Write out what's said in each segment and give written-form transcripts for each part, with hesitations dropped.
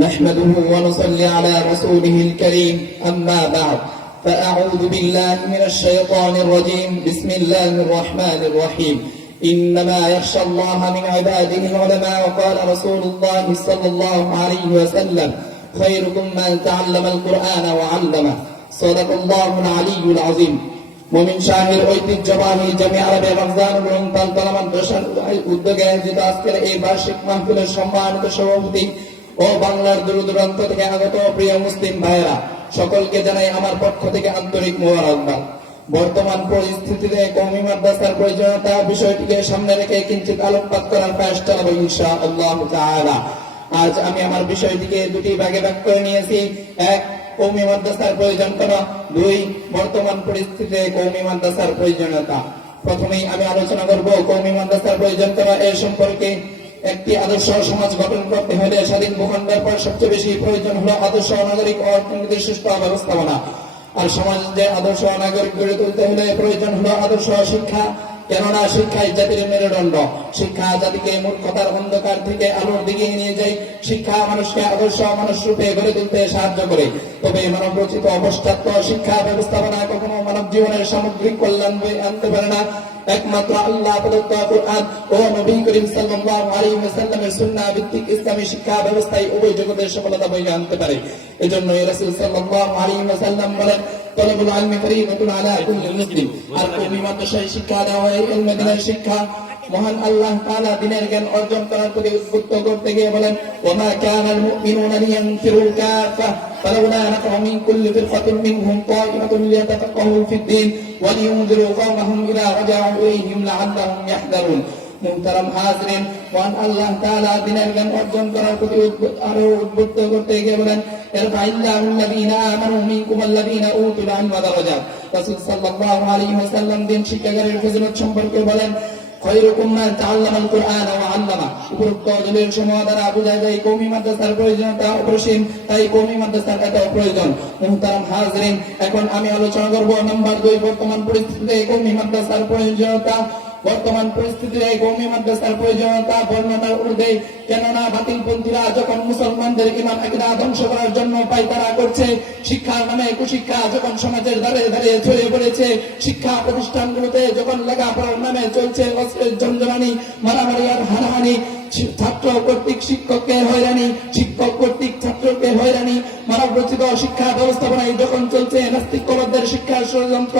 نحمده ونصلي على رسوله الكريم أما بعد فأعوذ بالله من الشيطان الرجيم بسم الله الرحمن الرحيم إنما يخشى الله من عباده العلماء وقال رسول الله صلى الله عليه وسلم خيركم من تعلم القرآن وعلمه صدق الله العلي العظيم মুমিন শাহের ঐতিহ্যবাহী জামিয়া আরবে রমজান তালতলা মাদ্রাসার উদ্যোগে আয়োজিত আজকের এই বার্ষিক মাহফিলের সম্মানিত সভাপতি ও বাংলার দূর দূরান্ত থেকে আগত প্রিয় মুসলিম ভাইয়েরা, সকলকে জানাই আমার পক্ষ থেকে আন্তরিক মোবারকবাদ। বর্তমান পরিস্থিতিতে কওমি মাদ্রাসার প্রয়োজনীয়তা বিষয়টিকে সামনে রেখে কিঞ্চিত আলোকপাত করার প্রয়াস চালাবো ইনশাআল্লাহ তাআলা। আজ আমি আমার বিষয়টিকে দুটি ভাগে ভাগ করে নিয়েছি। এক, কওমি মাদ্রাসার প্রয়োজন করা। দুই, বর্তমান পরিস্থিতিতে কওমি মাদ্রাসার প্রয়োজনীয়তা। প্রথমেই আমি আলোচনা করব কওমি মাদ্রাসার প্রয়োজন করা এর সম্পর্কে। একটি আদর্শ সমাজ গঠন করতে হলে স্বাধীন ভূখণ্ডের পর সবচেয়ে বেশি প্রয়োজন হলো আদর্শ নাগরিক ও অর্থনৈতিক সুস্থ ব্যবস্থাপনা। আর সমাজে আদর্শ নাগরিক গড়ে তুলতে হলে প্রয়োজন হলো আদর্শ শিক্ষা, কেননা শিক্ষাই জাতির মেরুদণ্ড। শিক্ষা জাতিকে মূর্খতার অন্ধকার থেকে আলোর দিকে নিয়ে যায়। শিক্ষা মানুষকে আদর্শ মানুষ রূপে গড়ে তুলতে সাহায্য করে। তবে মানব রচিত অপশ্চাত্য শিক্ষা ব্যবস্থাপনা কখনো মানব জীবনের সামগ্রিক কল্যাণ আনতে পারে না। একমাত্র আল্লাহ প্রদত্ত কুরআন ও নবী করিম সাল্লাল্লাহু আলাইহি ওয়াসাল্লামের সুন্নাহ ভিত্তিক ইসলামী শিক্ষা ব্যবস্থায় উভয় জগতের সফলতা বয়ে আনতে পারে। এজন্য রাসূল সাল্লাল্লাহু আলাইহি ওয়াসাল্লাম বলেন, তলবুল ইলমি ফরিদাতুন আলা কুল্লি মুসলিম। আর কওমি মাদ্রাসায় শিক্ষা দেওয়া হয় ইলমে দ্বীনের শিক্ষা। মহান আল্লাহ তাআলা দ্বীনের জ্ঞান অর্জন করার প্রতি উদ্বুদ্ধ করতে গিয়ে বলেন, ওয়া কানাল মুমিনুনা লিয়ানফিরু কাফা ফালাউলা নাফআ মিন কুল্লি ফিরকাতিন মিনহুম তা'iফাতুন লিয়াতাফাক্কাহু ফিদ-দীন ওয়া লিয়ুনযিরু কওমাহুম ইযা রাজা'উ ইলাইহিম লা'আল্লাহুম ইয়াহদারুন। মুহতারাম হাজরিন, মহান আল্লাহ তাআলা দ্বীনের জ্ঞান অর্জন করার প্রতি আরো উদ্বুদ্ধ করতে গিয়ে বলেন, ইরফা'িল্লাহুল্লাযীনা আমানু মিনকুম ওয়াল্লাযীনা উতুল ইলমা দারাজাত। রাসূল সাল্লাল্লাহু আলাইহি ওয়াসাল্লাম দ্বীন শিক্ষাগারের ফজিলত সম্পর্কে বলেন, খায়রুকুম মান তাআল্লামাল কুরআন ওয়া আল্লামা। উপরোক্ত দলিল সমূহ দ্বারা বোঝা যায় কওমি মাদ্রাসার প্রয়োজনীয়তা অপরিসীম, তাই কওমি মাদ্রাসার এত প্রয়োজন। মুহতারাম হাজরিন, এখন আমি আলোচনা করব নাম্বার 2, বর্তমান পরিস্থিতিতে কওমি মাদ্রাসার প্রয়োজনীয়তা। বর্তমান পরিস্থিতিতে কওমি মাদ্রাসার প্রয়োজনীয়তা বর্ণনার ঊর্ধ্বে, কেননা বাতিলপন্থীরা যখন মুসলমানদের ঈমান আকীদা ধ্বংস করার জন্য পায়তারা করছে, শিক্ষার নামে কুশিক্ষা যখন সমাজের দ্বারে দ্বারে ছড়িয়ে পড়েছে, শিক্ষা প্রতিষ্ঠানগুলোতে যখন লেখাপড়ার নামে চলছে অস্ত্রের ঝঞ্ঝনানি, মারামারি আর হানাহানি, ছাত্র কর্তৃক শিক্ষককে হয়রানি, শিক্ষক কর্তৃক ছাত্রকে হয়রানি, মানব রচিত শিক্ষা ব্যবস্থাপনায় যখন চলছে নাস্তিকদের শিক্ষার ষড়যন্ত্র,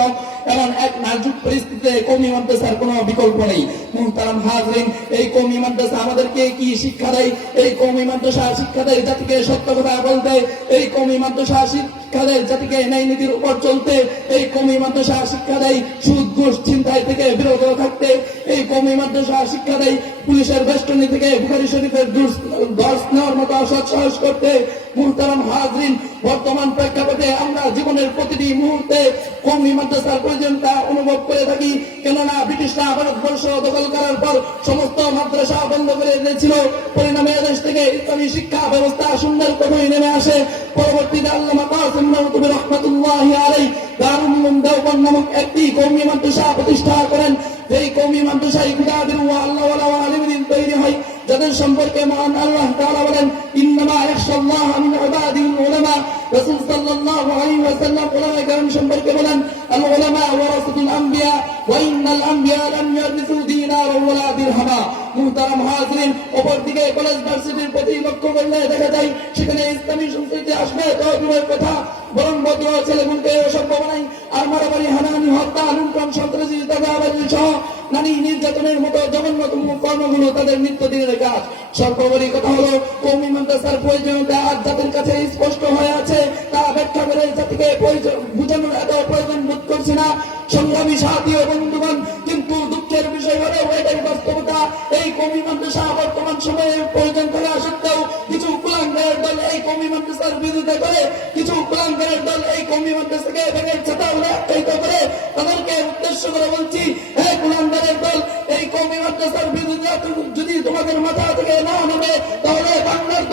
এমন এক নাজুক পরিস্থিতিতে কওমি মাদ্রাসার কোনো বিকল্প নেই। মুহতারাম হাজরিন, এই কওমি মাদ্রাসা আমাদেরকে কি শিক্ষা দেয়? এই কওমি মাদ্রাসা শিক্ষা দেয় জাতিকে সত্য কথা বলতে। এই কওমি মাদ্রাসা শিক্ষা দেয় জাতিকে ন্যায় নীতির উপর চলতে। এই কওমি মাদ্রাসা শিক্ষা দেয় সুদ ঘুষ ছিনতাই থেকে বিরত থাকতে। এই কওমি মাদ্রাসা শিক্ষা দেয় পুলিশের বেষ্টনী থেকে বুখারী শরীফের দর্শ নেওয়ার মতো সৎসাহস করতে। মুহতারাম হাজরিন, বর্তমান প্রেক্ষাপটে আমরা জীবনের প্রতিটি মুহূর্তে কওমি মাদ্রাসার প্রয়োজনীয়তা অনুভব করে থাকি। কেননা ব্রিটিশরা ভারতবর্ষ দখল করার পর সমস্ত মাদ্রাসা বন্ধ করে দিয়েছিল। পরিণামে দেশ থেকে ইসলামী শিক্ষা ব্যবস্থা শূন্যের কোঠায় নেমে আসে। পরবর্তীতে আল্লামা কাসিম নওয়াবী রাহমাতুল্লাহি আলাইহি দারুল উলুম দেওবন্দ নামক একটি কওমি মাদ্রাসা প্রতিষ্ঠা করেন। এই কওমি মাদ্রাসায় খুদাদের ওয়া আল্লাহ ওয়া আলিমিন তৈরি হয়, যাদের সম্পর্কে মহান আল্লাহ তাআলা বলেন, ইন্নামা ইয়াখশাল্লাহ মিন ইবাদিহিল উলামা। রাসূল সাল্লাল্লাহু আলাইহি ওয়াসাল্লাম উলামায়ে কেরাম সম্পর্কে বলেন, আল উলামা ওয়ারাসাতুল আমবিয়া ওয়া ইন্নাল আমবিয়া লাম ইয়ারিসু দীনারা ওয়ালা দিরহামা। মুহতারাম হাজরিন, অপরদিকে কলেজ ভার্সিটির প্রতি লক্ষ্য করলে দেখা যায় সেখানে ইসলামী সংস্কৃতি আসবে তো দূরের কথা, বরং বদর ছেলেগুলোকে অসভ্য বানাই আর মারামারি, হানাহানি, হত্যা, লুণ্ঠন, সন্ত্রাসী, দাঙ্গাবাজি সহ নারী নির্যাতনের মতো জঘন্যতম কর্মগুলো তাদের নিত্যদিনের কাজ। সর্বোপরি কথা হলো কওমি মাদ্রাসার প্রয়োজনীয়তা আজ জাতির কাছে স্পষ্ট হয়ে আছে। তা ব্যাখ্যা করে জাতিকে বুঝানোর এত প্রয়োজন বোধ করছি না। সংগ্রামী সাথী ও বন্ধুগণ, কিন্তু দুঃখের বিষয় হলো এটাই বাস্তবতা। এই কওমি মাদ্রাসা বর্তমান সময়ে প্রয়োজন থাকা সত্ত্বেও কিছু কুলাঙ্গারের দল এই কওমি মাদ্রাসার বিরোধিতা করে, কিছু কুলাঙ্গারের দল এই কওমি মাদ্রাসাকে ব্যাঙের ছাতা উড়ে আখ্যায়িত করে। তাদেরকে উদ্দেশ্য করে বলছি, হে কুলাঙ্গারের দল, এই কওমি মাদ্রাসার বিরোধিতা যদি তোমাদের মাথা থেকে না নামে, তাহলে বাংলার